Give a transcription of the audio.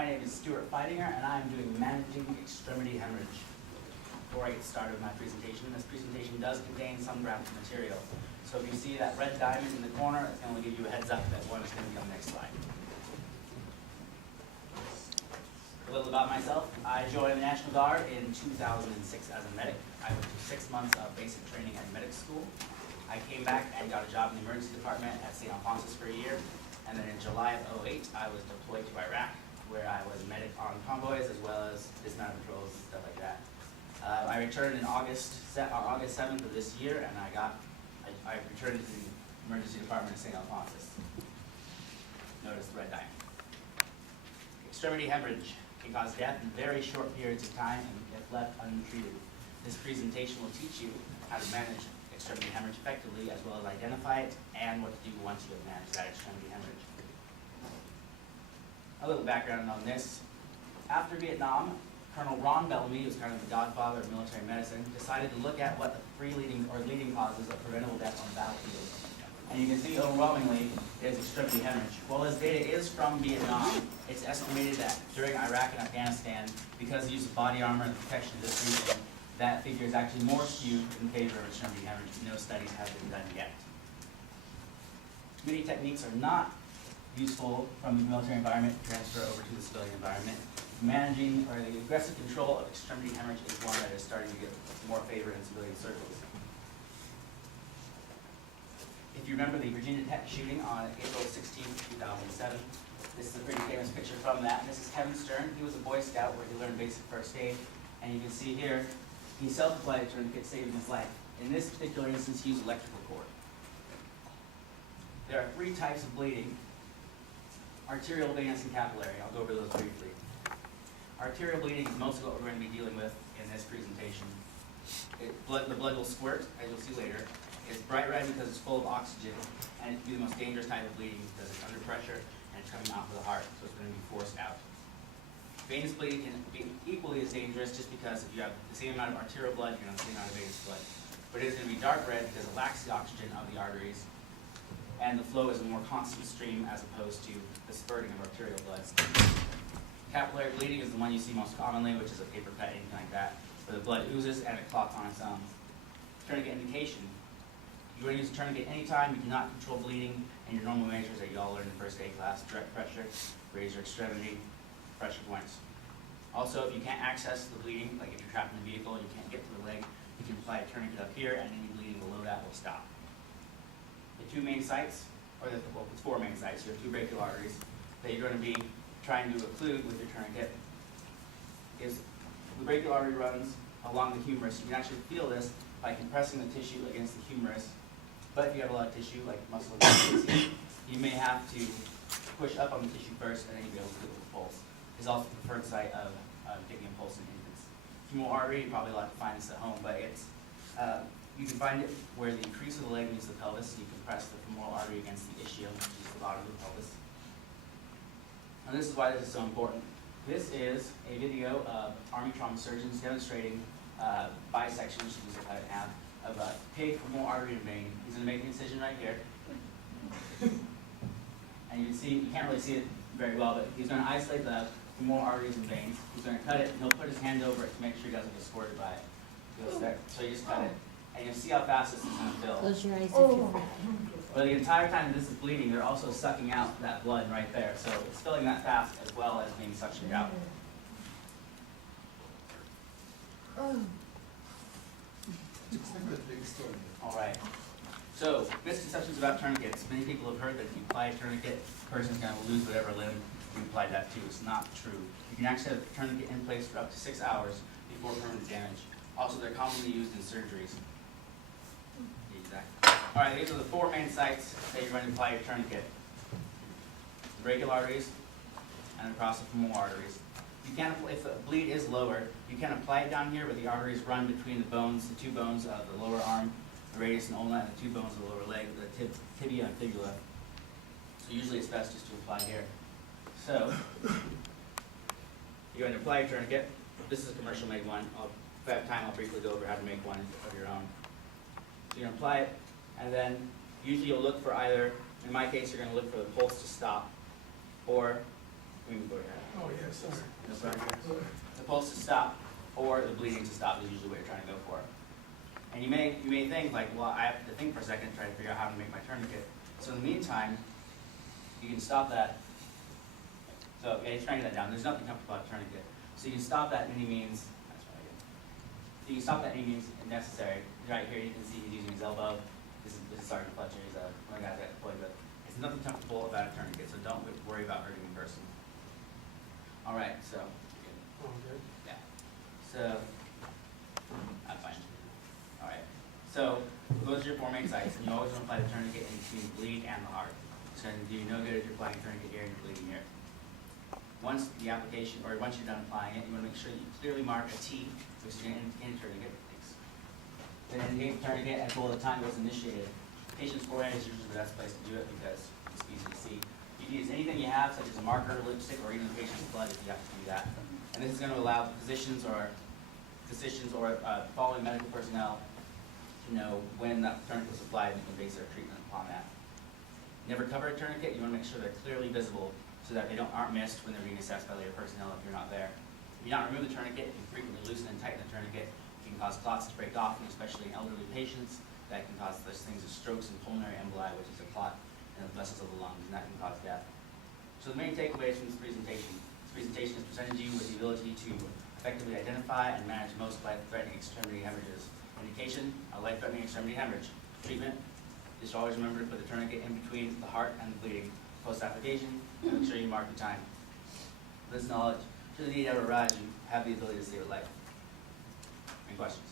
My name is Stuart Feichtinger, and I'm doing managing extremity hemorrhage. Before I get started with my presentation, this presentation does contain some graphic material. So if you see that red diamond in the corner, it's going to give you a heads up that one is going to be on the next slide. A little about myself. I joined the National Guard in 2006 as a medic. I went through 6 months of basic training at medic school. I came back and got a job in the emergency department at St. Alphonsus for a year. And then in July of 2008, I was deployed to Iraq, where I was a medic on convoys as well as dismounted patrols, stuff like that. I returned in August 7th of this year, and I returned to the emergency department at St. Alphonsus. Notice the red diamond. Extremity hemorrhage can cause death in very short periods of time and if left untreated. This presentation will teach you how to manage extremity hemorrhage effectively, as well as identify it and what to do once you have managed that extremity hemorrhage. A little background on this. After Vietnam, Colonel Ron Bellamy, who's kind of the godfather of military medicine, decided to look at what the leading causes of preventable death on the battlefield. And you can see overwhelmingly is extremity hemorrhage. While this data is from Vietnam, it's estimated that during Iraq and Afghanistan, because of the use of body armor and the protection of this region, that figure is actually more skewed in favor of extremity hemorrhage. No studies have been done yet. Many techniques are not useful from the military environment to transfer over to the civilian environment. Managing or the aggressive control of extremity hemorrhage is one that is starting to get more favor in civilian circles. If you remember the Virginia Tech shooting on April 16, 2007, this is a pretty famous picture from that. This is Kevin Stern. He was a Boy Scout where he learned basic first aid. And you can see here, he self-applied a tourniquet, saving his life. In this particular instance, he used electrical cord. There are 3 types of bleeding: arterial, venous, and capillary. I'll go over those briefly. Arterial bleeding is most of what we're going to be dealing with in this presentation. The blood will squirt, as you'll see later. It's bright red because it's full of oxygen, and it's the most dangerous type of bleeding because it's under pressure and it's coming out of the heart, so it's going to be forced out. Venous bleeding can be equally as dangerous just because if you have the same amount of arterial blood, you're going to have the same amount of venous blood. But it is going to be dark red because it lacks the oxygen of the arteries, and the flow is a more constant stream as opposed to the spurting of arterial blood. Capillary bleeding is the one you see most commonly, which is a paper cut, anything like that, where the blood oozes and it clots on its own. Tourniquet indication. You want to use a tourniquet anytime you cannot control bleeding, and your normal measures that you all learned in first aid class: direct pressure, raise your extremity, pressure points. Also, if you can't access the bleeding, like if you're trapped in a vehicle and you can't get to the leg, you can apply a tourniquet up here and any bleeding below that will stop. The 2 main sites, it's 4 main sites. You have 2 brachial arteries that you're going to be trying to occlude with your tourniquet. The brachial artery runs along the humerus. You can actually feel this by compressing the tissue against the humerus. But if you have a lot of tissue, like muscle or you may have to push up on the tissue first and then you'll be able to do it with a pulse. It's also the preferred site of taking a pulse in infants. Femoral artery, you probably like to find this at home, but it's you can find it where the crease of the leg meets the pelvis. You compress the femoral artery against the ischium, which is the bottom of the pelvis. And this is why this is so important. This is a video of Army trauma surgeons demonstrating bisection, which is cut in half, of a pig femoral artery and vein. He's going to make an incision right here. And you can see, you can't really see it very well, but he's going to isolate the femoral arteries and veins. He's going to cut it, and he'll put his hand over it to make sure he doesn't get squirted by it. So you just cut it, and you'll see how fast this is going to fill. Close your eyes if you're But the entire time this is bleeding, they're also sucking out that blood right there. So it's filling that fast as well as being suctioned out. All right. So misconceptions about tourniquets. Many people have heard that if you apply a tourniquet, the person's going to lose whatever limb you applied that to. It's not true. You can actually have a tourniquet in place for up to 6 hours before permanent damage. Also, they're commonly used in surgeries. Exactly. All right, these are the 4 main sites that you're going to apply your tourniquet. The brachial arteries and across the femoral arteries. You can, if the bleed is lower, you can apply it down here where the arteries run between the bones, the 2 bones of the lower arm, the radius and ulna, and the 2 bones of the lower leg, the tibia and fibula. So usually it's best just to apply here. So you're going to apply your tourniquet. This is a commercial made one. If I have time, I'll briefly go over how to make one of your own. So you're going to apply it, and then usually you'll look for either, in my case, you're going to look for the pulse to stop, or We can go ahead. Oh, yeah, sorry. No, sorry. The pulse to stop or the bleeding to stop is usually what you're trying to go for. And you may think like, well, I have to think for a second, try to figure out how to make my tourniquet. So in the meantime, you can stop that. So yeah, he's trying to get that down. There's nothing comfortable about a tourniquet. So you can stop that in any means. That's what I get. So you can stop that in any means necessary. Right here, you can see he's using his elbow. This is Sergeant Fletcher. He's one of the guys I got deployed with. There's nothing comfortable about a tourniquet, so don't worry about hurting the person. All right, so Oh, good. yeah. So I'm fine. All right. So those are your 4 main sites, and you always want to apply the tourniquet in between the bleed and the heart. It's going to do you no good if you're applying tourniquet here and you're bleeding here. Once the application, or once you're done applying it, you want to make sure you clearly mark a T, which is going to indicate a tourniquet. Then indicate the tourniquet and pull the time it was initiated. Patient's forehead is usually the best place to do it because it's easy to see. You can use anything you have, such as a marker, lipstick, or even the patient's blood if you have to do that. And this is going to allow physicians or following medical personnel to know when that tourniquet was applied and can base their treatment upon that. Never cover a tourniquet. You want to make sure they're clearly visible so that they aren't missed when they're being assessed by later personnel if you're not there. If you not remove the tourniquet, if you frequently loosen and tighten the tourniquet, it can cause clots to break off, and especially in elderly patients, that can cause such things as strokes and pulmonary emboli, which is a clot in the vessels of the lungs, and that can cause death. So the main takeaways from this presentation has presented you with the ability to effectively identify and manage most life-threatening extremity hemorrhages. Indication, a life-threatening extremity hemorrhage. Treatment, just always remember to put the tourniquet in between the heart and the bleeding. Post-application, make sure you mark the time. With this knowledge, should the need ever arise, you have the ability to save a life. Any questions?